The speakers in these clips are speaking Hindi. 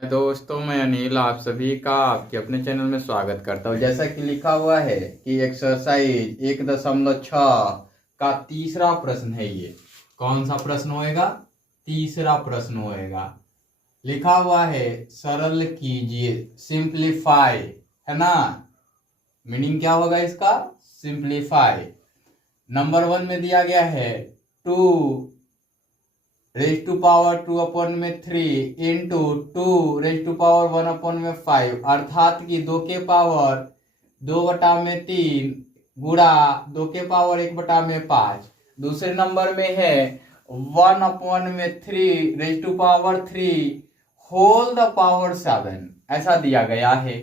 दोस्तों, मैं अनिल आप सभी का आपके अपने चैनल में स्वागत करता हूँ। जैसा कि लिखा हुआ है कि एक्सरसाइज 1.6 का तीसरा प्रश्न है। ये कौन सा प्रश्न होएगा? तीसरा प्रश्न होएगा। लिखा हुआ है सरल कीजिए, सिंप्लीफाई, है ना। मीनिंग क्या होगा इसका? सिंप्लीफाई। नंबर 1 में दिया गया है 2 raise to power 2/3 into 2 raise to power 1/5, अर्थात कि 2 के पावर 2/3 गुणा 2 के पावर 1/5। दूसरे नंबर में है 1/3 raise to power 3 whole the power 7, ऐसा दिया गया है।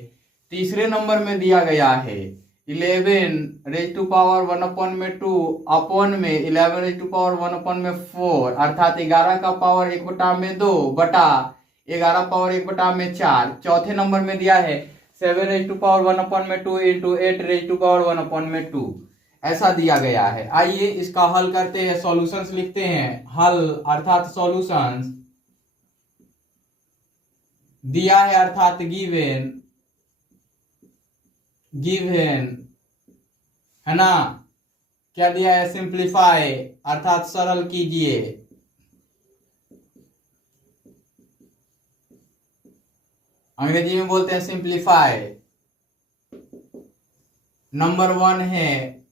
तीसरे नंबर में दिया गया है 11 रेज़ टू पावर 1/2 अपॉन में 11 रेज़ टू पावर 1/4, अर्थात 11 का पावर 1/2 बटा 11 पावर 1/4। चौथे नंबर में दिया है 7 raise to power 1/2 into 8 raise to power 1/2, ऐसा दिया गया है। आइए इसका हल करते हैं, सॉल्यूशंस लिखते हैं। हल अर्थात सॉल्यूशंस दिया है, अर्थात गिवन है ना। क्या दिया है? सिंप्लीफाई अर्थात सरल कीजिए। अंग्रेजी में बोलते हैं सिंप्लीफाई। नंबर 1 है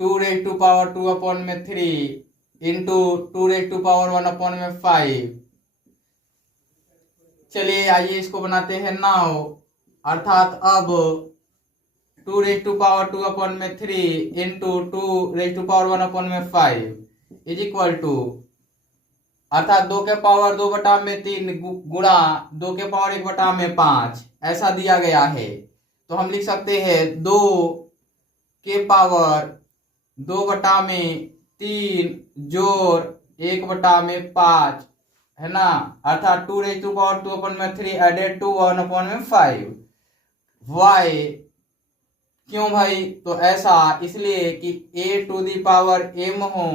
2 raise to power 2/3 into 2 raise to power 1/5। चलिए आइए इसको बनाते हैं नाउ, अर्थात अब 2 raise to power 2/3 into 2 raise to power 1/5 is equal to, अर्थात 2 के पावर 2/3 गुणा 2 के पावर 1/5, ऐसा दिया गया है। तो हम लिख सकते हैं 2 के पावर 2/3 जोड़ 1/5, है ना। अर्थात 2 raise to power 2/3 added to 1/5। Why क्यों भाई? तो ऐसा इसलिए कि a to the power m हो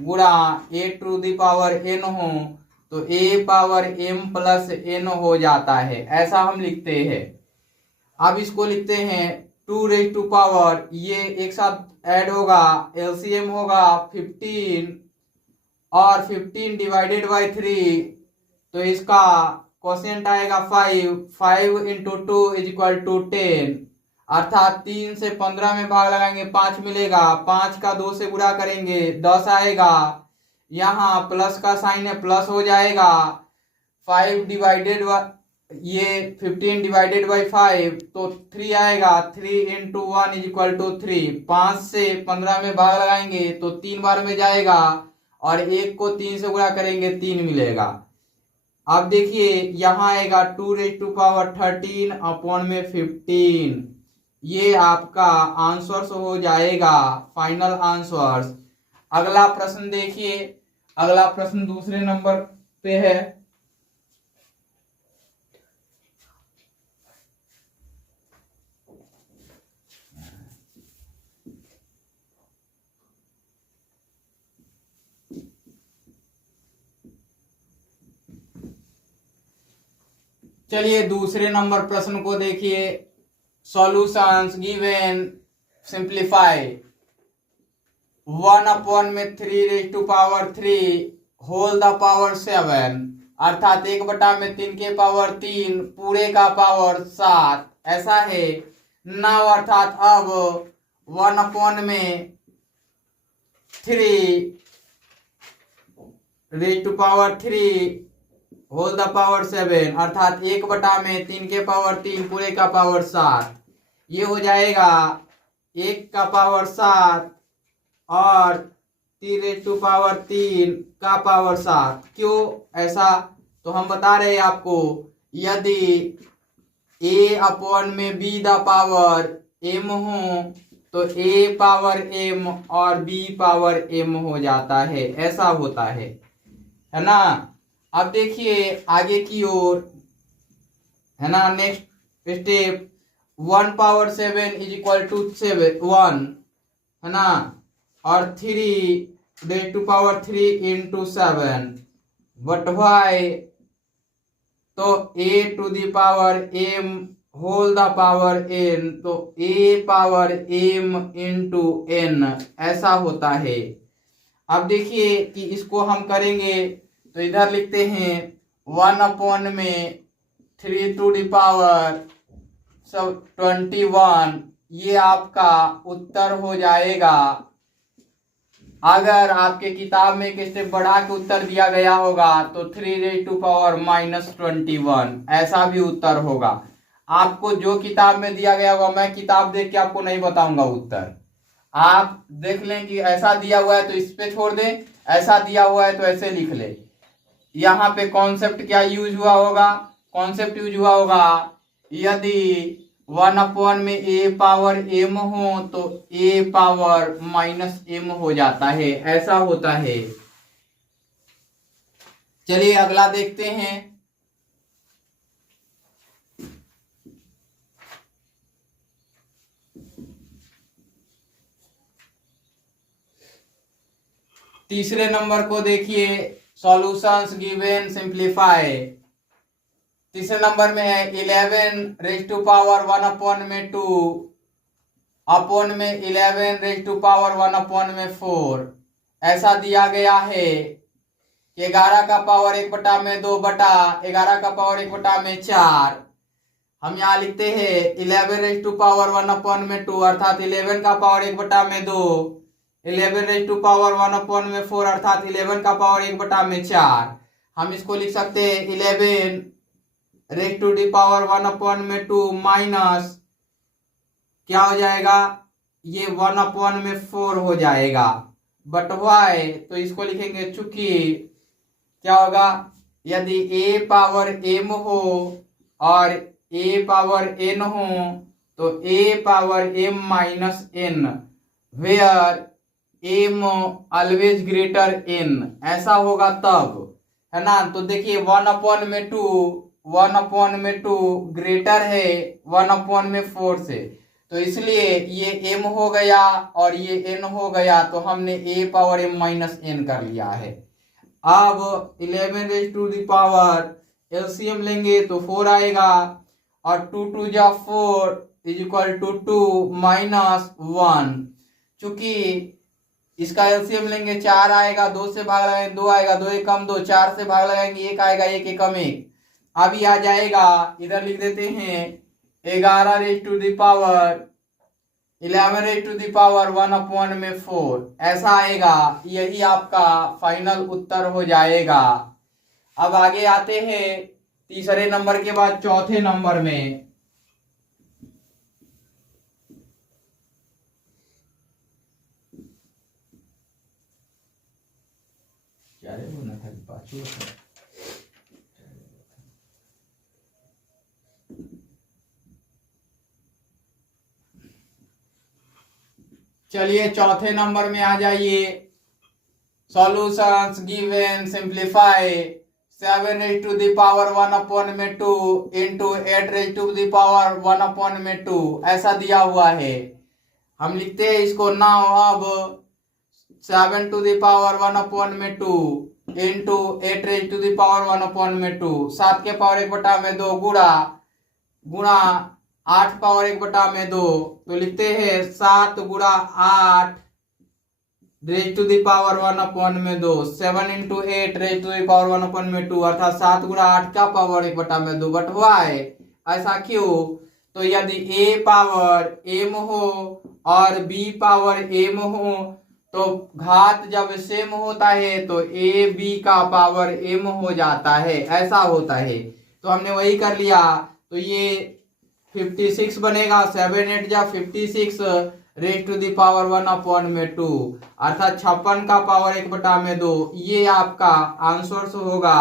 गुणा a to the power n हो तो a power m plus n हो जाता है, ऐसा हम लिखते हैं। अब इसको लिखते हैं 2 रेज़ टू पावर, ये एक साथ ऐड होगा, एलसीएम होगा 15 और 15 डिवाइडेड बाई 3, तो इसका क्वोशिएंट आएगा 5 इंटू 2 इज इक्वल टू 10, अर्थात 3 से 15 में भाग लगाएंगे 5 मिलेगा, 5 का 2 से गुणा करेंगे 10 आएगा, यहाँ प्लस का साइन है प्लस हो जाएगा। 5 डिवाइडेड ये 15 डिवाइडेड बाई 5 तो 3 आएगा, 3 इंटू 1 इज इक्वल टू 3। 5 से 15 में भाग लगाएंगे तो 3 बार में जाएगा और 1 को 3 से गुणा करेंगे 3 मिलेगा। अब देखिए यहाँ आएगा 2 रेज़ टू पावर 13 अपॉन में 15, ये आपका आंसर्स हो जाएगा, फाइनल आंसर्स। अगला प्रश्न देखिए, अगला प्रश्न दूसरे नंबर पे है। चलिए दूसरे नंबर प्रश्न को देखिए। Solutions given, simplify. 1/3 whole the power 7, अर्थात 1/3 के पावर 3 पूरे का पावर 7, ऐसा है। नाउ अर्थात अब 1/3 होल द पावर 7, अर्थात 1/3 के पावर 3 पूरे का पावर 7, ये हो जाएगा 1 का पावर 7 और 3 रेज़ टू पावर 3 का पावर 7। क्यों ऐसा? तो हम बता रहे हैं आपको, यदि a अपॉन में b द पावर m हो तो a पावर m और b पावर m हो जाता है, ऐसा होता है ना। अब देखिए आगे की ओर, है ना। Next step 1/7 is equal to 1, है ना, और 3 raise to power 3 into 7, but why तो a to the power m whole the power n, तो a power m into n ऐसा होता है। अब देखिए कि इसको हम करेंगे तो इधर लिखते हैं 1 में 3 टू द पावर 21, ये आपका उत्तर हो जाएगा। अगर आपके किताब में एक स्टेप बढ़ा के उत्तर दिया गया होगा तो 3 टू पावर -21 ऐसा भी उत्तर होगा। आपको जो किताब में दिया गया होगा, मैं किताब देख के आपको नहीं बताऊंगा उत्तर, आप देख लें कि ऐसा दिया हुआ है तो इस पे छोड़ दें, ऐसा दिया हुआ है तो ऐसे लिख ले। यहाँ पे कॉन्सेप्ट क्या यूज हुआ होगा, कॉन्सेप्ट यूज हुआ होगा यदि 1 में a पावर m हो तो a पावर -m हो जाता है, ऐसा होता है। चलिए अगला देखते हैं। तीसरे नंबर को देखिए, सॉल्यूशंस गिवन सिंप्लीफाई। तीसरे नंबर में है 11 रेज टू पावर 1 में 2 अपॉन में 11 रेज टू पावर 1 में 4 ऐसा दिया गया है कि 11 का पावर 1/2 बटा 11 का पावर 1/4। हम यहाँ लिखते हैं 11 रेज टू पावर 1 में 2 अर्थात 11 का पावर 1/2, 11 रेज टू पावर 1 में 4 अर्थात 11 का पावर 1/4। हम इसको लिख सकते हैं 11 रेज टू दी पावर 1 में 2 माइनस क्या हो जाएगा, ये 1 में 4 हो जाएगा, बट वाई, तो इसको लिखेंगे चूंकि क्या होगा, यदि a पावर m हो और a पावर n हो तो a power m minus n where m always greater n ऐसा होगा तब, है ना। तो देखिए 1 में 2 ग्रेटर है 1 में 4 से, तो इसलिए ये m हो गया और ये n हो गया, तो हमने a power m minus n कर लिया है। अब 11 raise to the power LCM लेंगे तो 4 आएगा और 2 2 जा 4 इज इक्वल टू 2 माइनस 1। चूंकि इसका एलसीएम लेंगे 4 आएगा, 2 से भाग लगाएंगे 2 आएगा, 2 एक कम 2, 4 से भाग लगाएंगे 1 आएगा, 1 एक कम 1 अभी आ जाएगा। इधर लिख देते हैं 11 raise to the power 11 raise to the power 1 में 4 ऐसा आएगा, यही आपका फाइनल उत्तर हो जाएगा। अब आगे आते हैं तीसरे नंबर के बाद चौथे नंबर में। चलिए चौथे नंबर में आ जाइए, solutions given simplify. 7 raise to the power 1 में 2 into 8 raise to the power 1 में 2 ऐसा दिया हुआ है। हम लिखते हैं इसको नाउ, अब 7 टू दी पावर 1 में 2 into 8 raise to the power 1 में 2, 7 के पावर 1/2 गुणा 8 पावर 1/2, तो लिखते हैं 7 गुणा 8 रेज टू दी पावर 1 में 2, 7 into 8 raise to the power 1 में 2 अर्थात 7 गुणा 8 का पावर 1/2। बट वाई ऐसा क्यों, तो यदि a पावर m हो और b पावर m हो तो घात जब सेम होता है तो a b का पावर m हो जाता है, ऐसा होता है। तो हमने वही कर लिया, तो ये 56 बनेगा, 7 8 जा 56 रेज टू दी पावर 1 में 2 अर्थात 56 का पावर 1/2, ये आपका आंसर होगा।